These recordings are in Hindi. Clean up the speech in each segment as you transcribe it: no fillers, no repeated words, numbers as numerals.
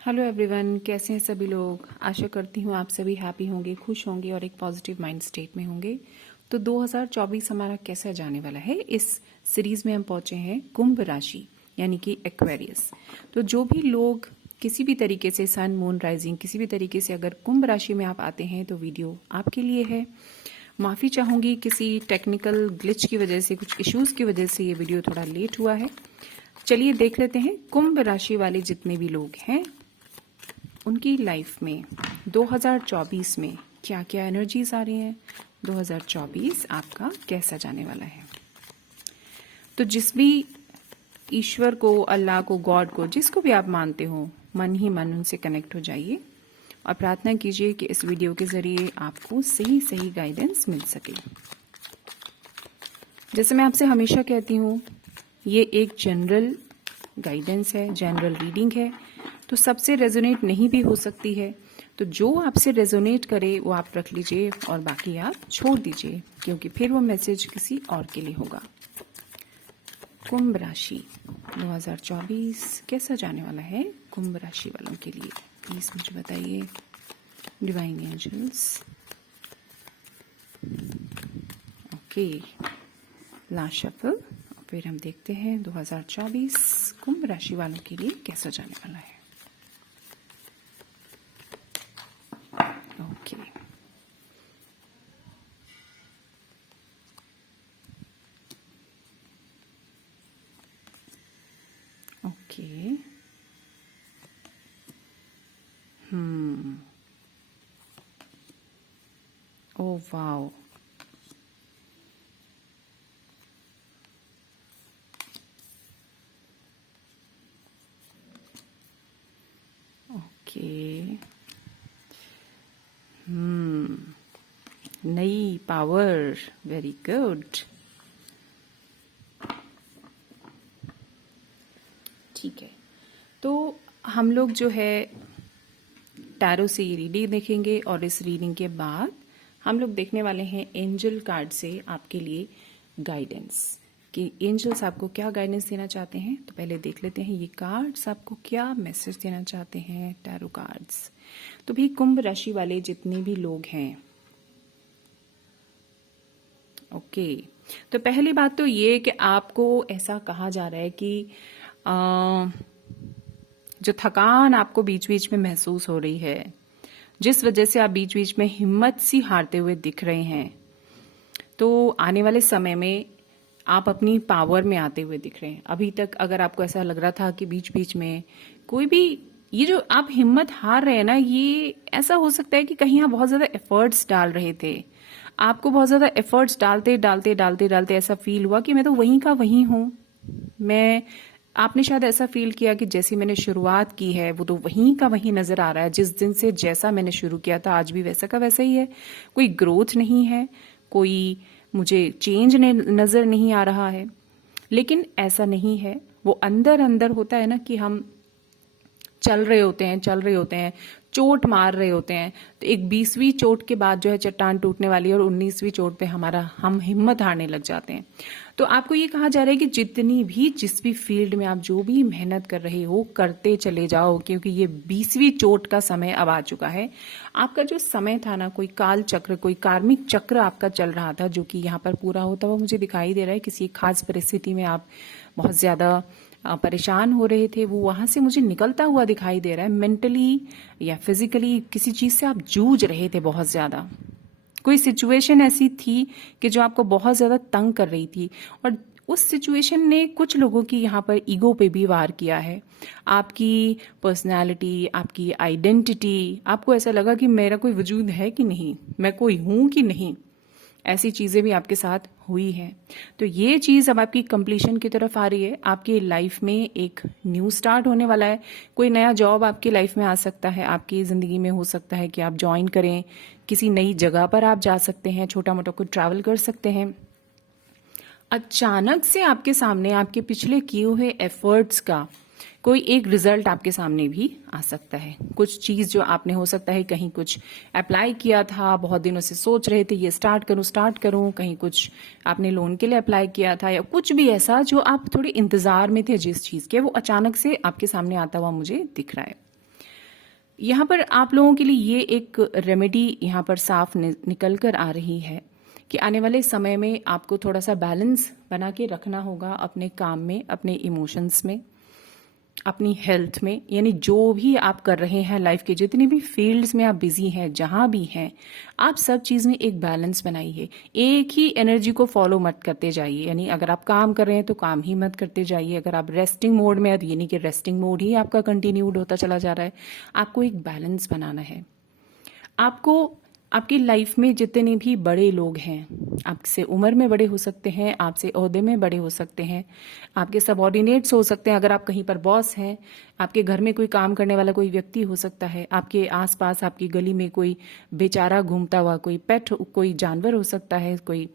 हेलो एवरीवन, कैसे हैं सभी लोग। आशा करती हूँ आप सभी हैप्पी होंगे, खुश होंगे और एक पॉजिटिव माइंड स्टेट में होंगे। तो 2024 हमारा कैसा जाने वाला है, इस सीरीज में हम पहुंचे हैं कुंभ राशि यानी कि एक्वेरियस। तो जो भी लोग किसी भी तरीके से सन मून राइजिंग किसी भी तरीके से अगर कुंभ राशि में आप आते हैं तो वीडियो आपके लिए है। माफ़ी चाहूँगी, किसी टेक्निकल ग्लिच की वजह से, कुछ इश्यूज़ की वजह से ये वीडियो थोड़ा लेट हुआ है। चलिए देख लेते हैं कुंभ राशि वाले जितने भी लोग हैं उनकी लाइफ में 2024 में क्या क्या एनर्जीज आ रही हैं। 2024 आपका कैसा जाने वाला है। तो जिस भी ईश्वर को, अल्लाह को, गॉड को, जिसको भी आप मानते हो, मन ही मन उनसे कनेक्ट हो जाइए और प्रार्थना कीजिए कि इस वीडियो के जरिए आपको सही सही गाइडेंस मिल सके। जैसे मैं आपसे हमेशा कहती हूँ, ये एक जनरल गाइडेंस है, जनरल रीडिंग है, तो सबसे रेजोनेट नहीं भी हो सकती है। तो जो आपसे रेजोनेट करे वो आप रख लीजिए और बाकी आप छोड़ दीजिए, क्योंकि फिर वो मैसेज किसी और के लिए होगा। कुंभ राशि 2024 कैसा जाने वाला है कुंभ राशि वालों के लिए, प्लीज मुझे बताइए divine angels. Okay, last shuffle. फिर हम देखते हैं 2024 कुंभ राशि वालों के लिए कैसा जाने वाला है। Okay, okay, oh wow, okay, नई पावर, वेरी गुड। ठीक है, तो हम लोग जो है टैरो से ये रीडिंग देखेंगे और इस रीडिंग के बाद हम लोग देखने वाले हैं एंजल कार्ड से आपके लिए गाइडेंस, कि एंजल्स आपको क्या गाइडेंस देना चाहते हैं। तो पहले देख लेते हैं ये कार्ड्स आपको क्या मैसेज देना चाहते हैं, टैरो कार्ड्स। तो भी कुंभ राशि वाले जितने भी लोग हैं, ओके, तो पहली बात तो ये कि आपको ऐसा कहा जा रहा है कि जो थकान आपको बीच बीच में महसूस हो रही है, जिस वजह से आप बीच बीच में हिम्मत सी हारते हुए दिख रहे हैं, तो आने वाले समय में आप अपनी पावर में आते हुए दिख रहे हैं। अभी तक अगर आपको ऐसा लग रहा था कि बीच बीच में कोई भी ये जो आप हिम्मत हार रहे हैं ना, ये ऐसा हो सकता है कि कहीं आप बहुत ज्यादा एफर्ट्स डाल रहे थे। आपको बहुत ज्यादा एफर्ट्स डालते डालते डालते डालते ऐसा फील हुआ कि मैं तो वहीं का वहीं हूं। मैं आपने शायद ऐसा फील किया कि जैसी मैंने शुरुआत की है वो तो वहीं का वहीं नजर आ रहा है। जिस दिन से जैसा मैंने शुरू किया था आज भी वैसा का वैसा ही है। कोई ग्रोथ नहीं है, कोई मुझे चेंज नजर नहीं आ रहा है। लेकिन ऐसा नहीं है, वो अंदर अंदर होता है ना कि हम चल रहे होते हैं, चोट मार रहे होते हैं, तो एक 20वीं चोट के बाद जो है चट्टान टूटने वाली है और 19वीं चोट पे हम हिम्मत हारने लग जाते हैं। तो आपको ये कहा जा रहा है कि जितनी भी जिस भी फील्ड में आप जो भी मेहनत कर रहे हो करते चले जाओ, क्योंकि ये 20वीं चोट का समय अब आ चुका है। आपका जो समय था ना, कोई काल चक्र, कोई कार्मिक चक्र आपका चल रहा था जो कि यहाँ पर पूरा होता हुआ मुझे दिखाई दे रहा है। किसी खास परिस्थिति में आप बहुत ज्यादा परेशान हो रहे थे, वो वहां से मुझे निकलता हुआ दिखाई दे रहा है। मेंटली या फिजिकली किसी चीज से आप जूझ रहे थे बहुत ज्यादा। कोई सिचुएशन ऐसी थी कि जो आपको बहुत ज्यादा तंग कर रही थी, और उस सिचुएशन ने कुछ लोगों की यहाँ पर ईगो पे भी वार किया है। आपकी पर्सनालिटी, आपकी आइडेंटिटी, आपको ऐसा लगा कि मेरा कोई वजूद है कि नहीं, मैं कोई हूं कि नहीं। ऐसी चीजें भी आपके साथ हुई हैं। तो ये चीज अब आपकी कंप्लीशन की तरफ आ रही है। आपकी लाइफ में एक न्यू स्टार्ट होने वाला है। कोई नया जॉब आपकी लाइफ में आ सकता है, आपकी जिंदगी में हो सकता है कि आप ज्वाइन करें, किसी नई जगह पर आप जा सकते हैं, छोटा मोटा कोई ट्रैवल कर सकते हैं। अचानक से आपके सामने आपके पिछले किए हुए एफर्ट्स का कोई एक रिजल्ट आपके सामने भी आ सकता है। कुछ चीज जो आपने हो सकता है कहीं कुछ अप्लाई किया था, बहुत दिनों से सोच रहे थे ये स्टार्ट करूं, कहीं कुछ आपने लोन के लिए अप्लाई किया था, या कुछ भी ऐसा जो आप थोड़े इंतजार में थे जिस चीज के, वो अचानक से आपके सामने आता हुआ मुझे दिख रहा है। यहाँ पर आप लोगों के लिए ये एक रेमेडी यहाँ पर साफ निकल कर आ रही है कि आने वाले समय में आपको थोड़ा सा बैलेंस बना के रखना होगा अपने काम में, अपने इमोशंस में, अपनी हेल्थ में। यानी जो भी आप कर रहे हैं लाइफ के जितने भी फील्ड्स में आप बिजी हैं, जहां भी हैं, आप सब चीज में एक बैलेंस बनाइए। एक ही एनर्जी को फॉलो मत करते जाइए। यानी अगर आप काम कर रहे हैं तो काम ही मत करते जाइए। अगर आप रेस्टिंग मोड में हैं तो ये नहीं कि रेस्टिंग मोड ही आपका कंटिन्यूड होता चला जा रहा है। आपको एक बैलेंस बनाना है। आपको आपकी लाइफ में जितने भी बड़े लोग हैं, आपसे उम्र में बड़े हो सकते हैं, आपसे ओहदे में बड़े हो सकते हैं, आपके सबऑर्डिनेट्स हो सकते हैं, अगर आप कहीं पर बॉस हैं, आपके घर में कोई काम करने वाला कोई व्यक्ति हो सकता है, आपके आसपास आपकी गली में कोई बेचारा घूमता हुआ कोई पेट, कोई जानवर हो सकता है, कोई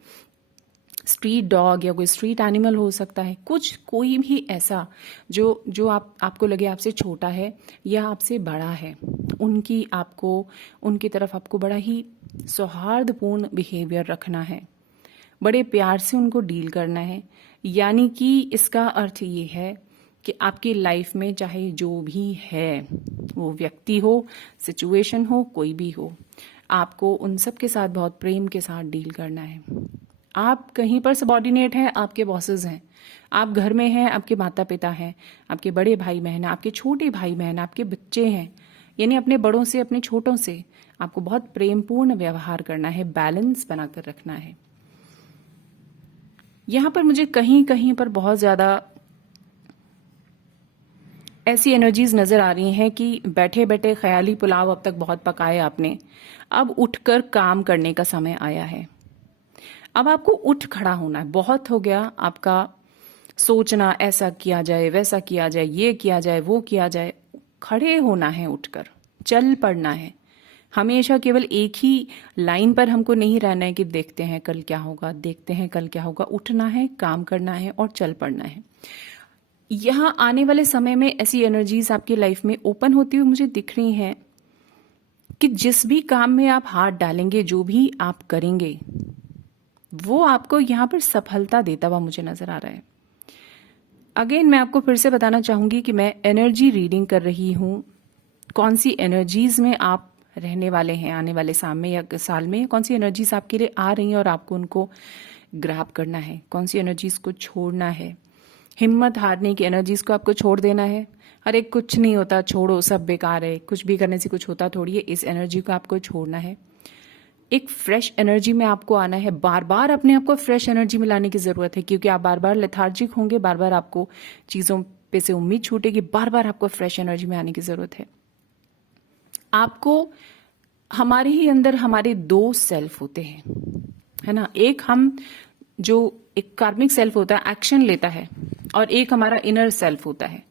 स्ट्रीट डॉग या कोई स्ट्रीट एनिमल हो सकता है, कुछ कोई भी ऐसा जो जो आपको लगे आपसे छोटा है या आपसे बड़ा है, उनकी तरफ आपको बड़ा ही सौहार्दपूर्ण बिहेवियर रखना है, बड़े प्यार से उनको डील करना है। यानी कि इसका अर्थ ये है कि आपकी लाइफ में चाहे जो भी है, वो व्यक्ति हो, सिचुएशन हो, कोई भी हो, आपको उन सब के साथ बहुत प्रेम के साथ डील करना है। आप कहीं पर सबऑर्डिनेट हैं, आपके बॉसेस हैं, आप घर में हैं, आपके माता पिता हैं, आपके बड़े भाई बहन, आपके छोटे भाई बहन, आपके बच्चे हैं। यानी अपने बड़ों से, अपने छोटों से आपको बहुत प्रेमपूर्ण व्यवहार करना है, बैलेंस बनाकर रखना है। यहां पर मुझे कहीं कहीं पर बहुत ज्यादा ऐसी एनर्जीज नजर आ रही हैं कि बैठे बैठे ख्याली पुलाव अब तक बहुत पकाए आपने, अब उठकर काम करने का समय आया है। अब आपको उठ खड़ा होना है। बहुत हो गया आपका सोचना, ऐसा किया जाए, वैसा किया जाए, ये किया जाए, वो किया जाए। खड़े होना है, उठकर चल पड़ना है। हमेशा केवल एक ही लाइन पर हमको नहीं रहना है कि देखते हैं कल क्या होगा, देखते हैं कल क्या होगा। उठना है, काम करना है और चल पड़ना है। यहां आने वाले समय में ऐसी एनर्जीज आपकी लाइफ में ओपन होती हुई मुझे दिख रही हैं कि जिस भी काम में आप हाथ डालेंगे, जो भी आप करेंगे, वो आपको यहां पर सफलता देता हुआ मुझे नजर आ रहा है। अगेन मैं आपको फिर से बताना चाहूंगी कि मैं एनर्जी रीडिंग कर रही हूं। कौन सी एनर्जीज में आप रहने वाले हैं आने वाले साल में या साल में, कौन सी एनर्जीज आपके लिए आ रही हैं और आपको उनको ग्रैब करना है, कौन सी एनर्जीज को छोड़ना है। हिम्मत हारने की एनर्जीज को आपको छोड़ देना है। अरे कुछ नहीं होता, छोड़ो, सब बेकार है, कुछ भी करने से कुछ होता थोड़ी है, इस एनर्जी को आपको छोड़ना है। एक फ्रेश एनर्जी में आपको आना है। बार बार अपने आप को फ्रेश एनर्जी में लाने की जरूरत है, क्योंकि आप बार बार लेथार्जिक होंगे, बार बार आपको चीजों पे से उम्मीद छूटेगी, बार बार आपको फ्रेश एनर्जी में आने की जरूरत है। आपको हमारे ही अंदर हमारे दो सेल्फ होते हैं, है ना। एक हम जो एक कार्मिक सेल्फ होता है, एक्शन लेता है, और एक हमारा इनर सेल्फ होता है।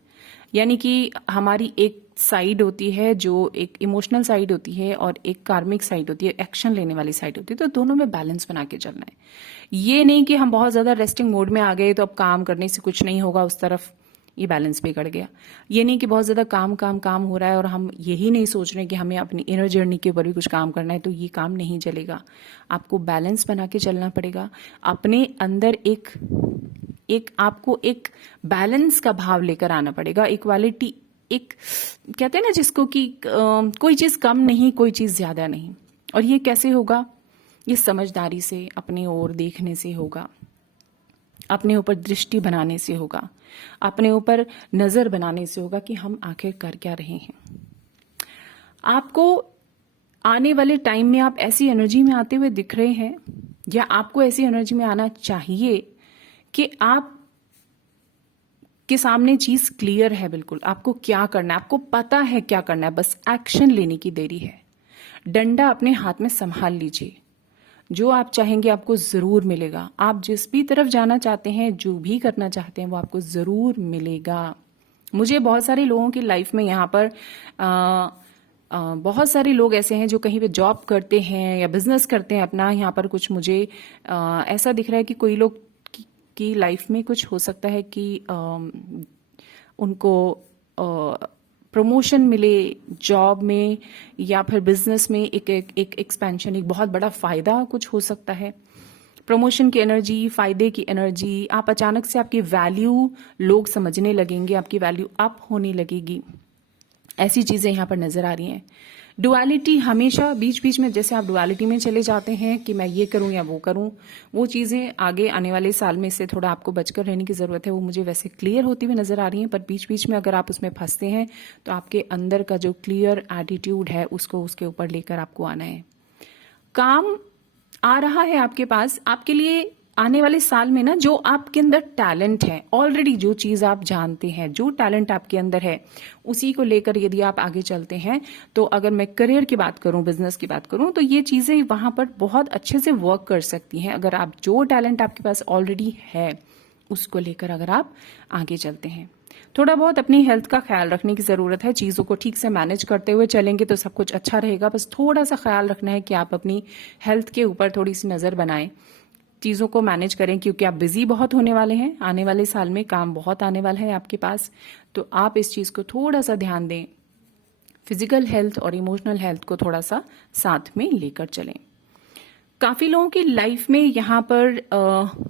यानी कि हमारी एक साइड होती है जो एक इमोशनल साइड होती है और एक कार्मिक साइड होती है, एक्शन लेने वाली साइड होती है। तो दोनों में बैलेंस बना के चलना है। ये नहीं कि हम बहुत ज्यादा रेस्टिंग मोड में आ गए तो अब काम करने से कुछ नहीं होगा, उस तरफ ये बैलेंस बिगड़ गया। ये नहीं कि बहुत ज्यादा काम काम काम हो रहा है और हम यही नहीं सोच रहे कि हमें अपनी इनर जर्नी के ऊपर भी कुछ काम करना है, तो ये काम नहीं चलेगा। आपको बैलेंस बना के चलना पड़ेगा। अपने अंदर एक आपको एक बैलेंस का भाव लेकर आना पड़ेगा। इक्वालिटी, एक कहते हैं ना जिसको कि कोई चीज कम नहीं, कोई चीज ज्यादा नहीं। और ये कैसे होगा? ये समझदारी से, अपने ओर देखने से होगा, अपने ऊपर दृष्टि बनाने से होगा, अपने ऊपर नजर बनाने से होगा कि हम आखिर कर क्या रहे हैं। आपको आने वाले टाइम में आप ऐसी एनर्जी में आते हुए दिख रहे हैं, या आपको ऐसी एनर्जी में आना चाहिए कि आप के सामने चीज क्लियर है, बिल्कुल आपको क्या करना है, आपको पता है क्या करना है, बस एक्शन लेने की देरी है। डंडा अपने हाथ में संभाल लीजिए। जो आप चाहेंगे आपको जरूर मिलेगा। आप जिस भी तरफ जाना चाहते हैं, जो भी करना चाहते हैं, वो आपको जरूर मिलेगा। मुझे बहुत सारे लोगों की लाइफ में यहाँ पर बहुत सारे लोग ऐसे हैं जो कहीं पे जॉब करते हैं या बिजनेस करते हैं अपना। यहाँ पर कुछ मुझे ऐसा दिख रहा है कि कोई लोग की लाइफ में कुछ हो सकता है कि उनको प्रमोशन मिले जॉब में या फिर बिजनेस में, एक एक्सपेंशन, एक बहुत बड़ा फायदा कुछ हो सकता है। प्रमोशन की एनर्जी, फायदे की एनर्जी, आप अचानक से आपकी वैल्यू लोग समझने लगेंगे, आपकी वैल्यू अप होने लगेगी। ऐसी चीजें यहाँ पर नजर आ रही हैं। डुअलिटी हमेशा बीच बीच में, जैसे आप डुअलिटी में चले जाते हैं कि मैं ये करूं या वो करूं, वो चीजें आगे आने वाले साल में से थोड़ा आपको बचकर रहने की जरूरत है। वो मुझे वैसे क्लियर होती हुई नजर आ रही हैं, पर बीच बीच में अगर आप उसमें फंसते हैं तो आपके अंदर का जो क्लियर एटीट्यूड है उसको उसके ऊपर लेकर आपको आना है। काम आ रहा है आपके पास, आपके लिए आने वाले साल में ना, जो आपके अंदर टैलेंट है ऑलरेडी, जो चीज आप जानते हैं, जो टैलेंट आपके अंदर है, उसी को लेकर यदि आप आगे चलते हैं तो अगर मैं करियर की बात करूं, बिजनेस की बात करूं, तो ये चीजें वहां पर बहुत अच्छे से वर्क कर सकती हैं अगर आप जो टैलेंट आपके पास ऑलरेडी है उसको लेकर अगर आप आगे चलते हैं। थोड़ा बहुत अपनी हेल्थ का ख्याल रखने की जरूरत है। चीजों को ठीक से मैनेज करते हुए चलेंगे तो सब कुछ अच्छा रहेगा। बस थोड़ा सा ख्याल रखना है कि आप अपनी हेल्थ के ऊपर थोड़ी सी नजर बनाएं, चीजों को मैनेज करें, क्योंकि आप बिजी बहुत होने वाले हैं। आने वाले साल में काम बहुत आने वाला है आपके पास, तो आप इस चीज को थोड़ा सा ध्यान दें। फिजिकल हेल्थ और इमोशनल हेल्थ को थोड़ा सा साथ में लेकर चलें। काफी लोगों की लाइफ में यहाँ पर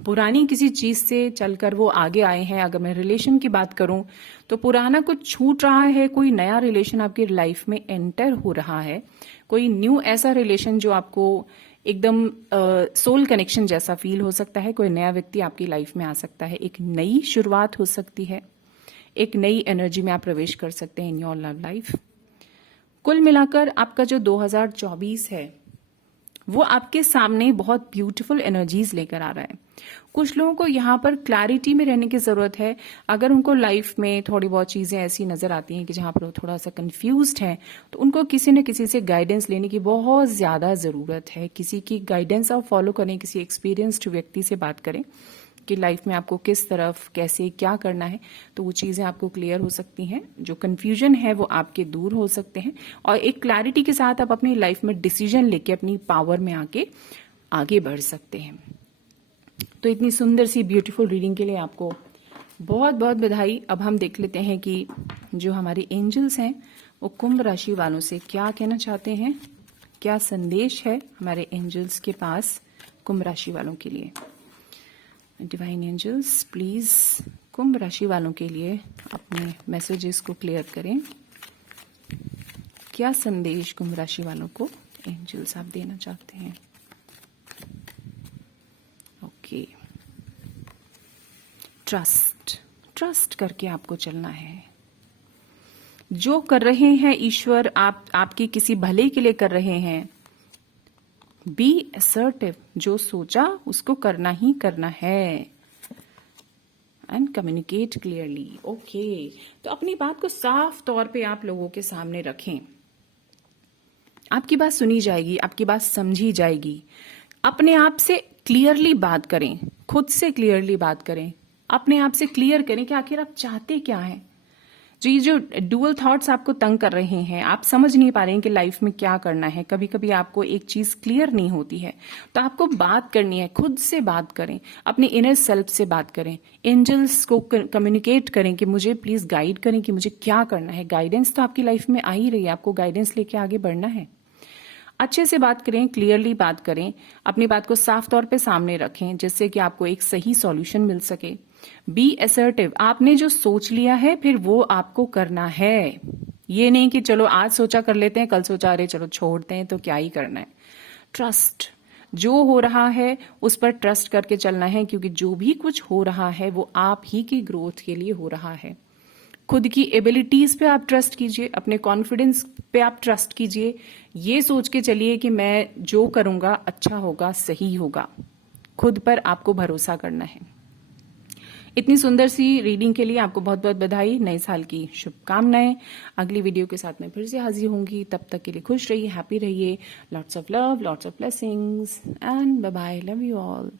पुरानी किसी चीज से चलकर वो आगे आए हैं। अगर मैं रिलेशन की बात करूं तो पुराना कुछ छूट रहा है, कोई नया रिलेशन आपकी लाइफ में एंटर हो रहा है, कोई न्यू ऐसा रिलेशन जो आपको एकदम सोल कनेक्शन जैसा फील हो सकता है। कोई नया व्यक्ति आपकी लाइफ में आ सकता है, एक नई शुरुआत हो सकती है, एक नई एनर्जी में आप प्रवेश कर सकते हैं इन योर लव लाइफ। कुल मिलाकर आपका जो 2024 है वो आपके सामने बहुत ब्यूटीफुल एनर्जीज लेकर आ रहा है। कुछ लोगों को यहाँ पर क्लैरिटी में रहने की जरूरत है। अगर उनको लाइफ में थोड़ी बहुत चीजें ऐसी नजर आती हैं कि जहां पर वो थोड़ा सा कंफ्यूज्ड हैं, तो उनको किसी न किसी से गाइडेंस लेने की बहुत ज्यादा जरूरत है। किसी की गाइडेंस आप फॉलो करें, किसी एक्सपीरियंस्ड व्यक्ति से बात करें कि लाइफ में आपको किस तरफ कैसे क्या करना है, तो वो चीजें आपको क्लियर हो सकती हैं। जो कंफ्यूजन है वो आपके दूर हो सकते हैं और एक क्लैरिटी के साथ आप अपनी लाइफ में डिसीजन लेके अपनी पावर में आके आगे बढ़ सकते हैं। तो इतनी सुंदर सी ब्यूटीफुल रीडिंग के लिए आपको बहुत बहुत बधाई। अब हम देख लेते हैं कि जो हमारे एंजल्स हैं वो कुंभ राशि वालों से क्या कहना चाहते हैं, क्या संदेश है हमारे एंजल्स के पास कुंभ राशि वालों के लिए। डिवाइन एंजल्स प्लीज कुंभ राशि वालों के लिए अपने मैसेजेस को क्लियर करें। क्या संदेश कुंभ राशि वालों को एंजल्स आप देना चाहते हैं। ओके, ट्रस्ट करके आपको चलना है। जो कर रहे हैं ईश्वर आपकी किसी भले के लिए कर रहे हैं। बी असर्टिव, जो सोचा उसको करना ही करना है। And communicate clearly. ओके, तो अपनी बात को साफ तौर पे आप लोगों के सामने रखें। आपकी बात सुनी जाएगी, आपकी बात समझी जाएगी। अपने आप से क्लियरली बात करें, खुद से क्लियरली बात करें, अपने आप से क्लियर करें कि आखिर आप चाहते क्या हैं। जो डुअल थॉट्स आपको तंग कर रहे हैं, आप समझ नहीं पा रहे हैं कि लाइफ में क्या करना है, कभी कभी आपको एक चीज क्लियर नहीं होती है, तो आपको बात करनी है, खुद से बात करें, अपने इनर सेल्फ से बात करें, एंजल्स को कम्युनिकेट करें कि मुझे प्लीज गाइड करें कि मुझे क्या करना है। गाइडेंस तो आपकी लाइफ में आ ही रही है, आपको गाइडेंस लेके आगे बढ़ना है। अच्छे से बात करें, क्लियरली बात करें, अपनी बात को साफ तौर पे सामने रखें जिससे कि आपको एक सही सॉल्यूशन मिल सके। बी असर्टिव, आपने जो सोच लिया है फिर वो आपको करना है। ये नहीं कि चलो आज सोचा कर लेते हैं, कल सोचा अरे चलो छोड़ते हैं, तो क्या ही करना है। ट्रस्ट, जो हो रहा है उस पर ट्रस्ट करके चलना है, क्योंकि जो भी कुछ हो रहा है वो आप ही की ग्रोथ के लिए हो रहा है। खुद की एबिलिटीज पे आप ट्रस्ट कीजिए, अपने कॉन्फिडेंस पे आप ट्रस्ट कीजिए। ये सोच के चलिए कि मैं जो करूंगा अच्छा होगा, सही होगा। खुद पर आपको भरोसा करना है। इतनी सुंदर सी रीडिंग के लिए आपको बहुत बहुत बधाई, नए साल की शुभकामनाएं। अगली वीडियो के साथ मैं फिर से हाजिर होंगी, तब तक के लिए खुश रहिए, हैप्पी रहिए, lots of love, lots of blessings and bye bye, love you all.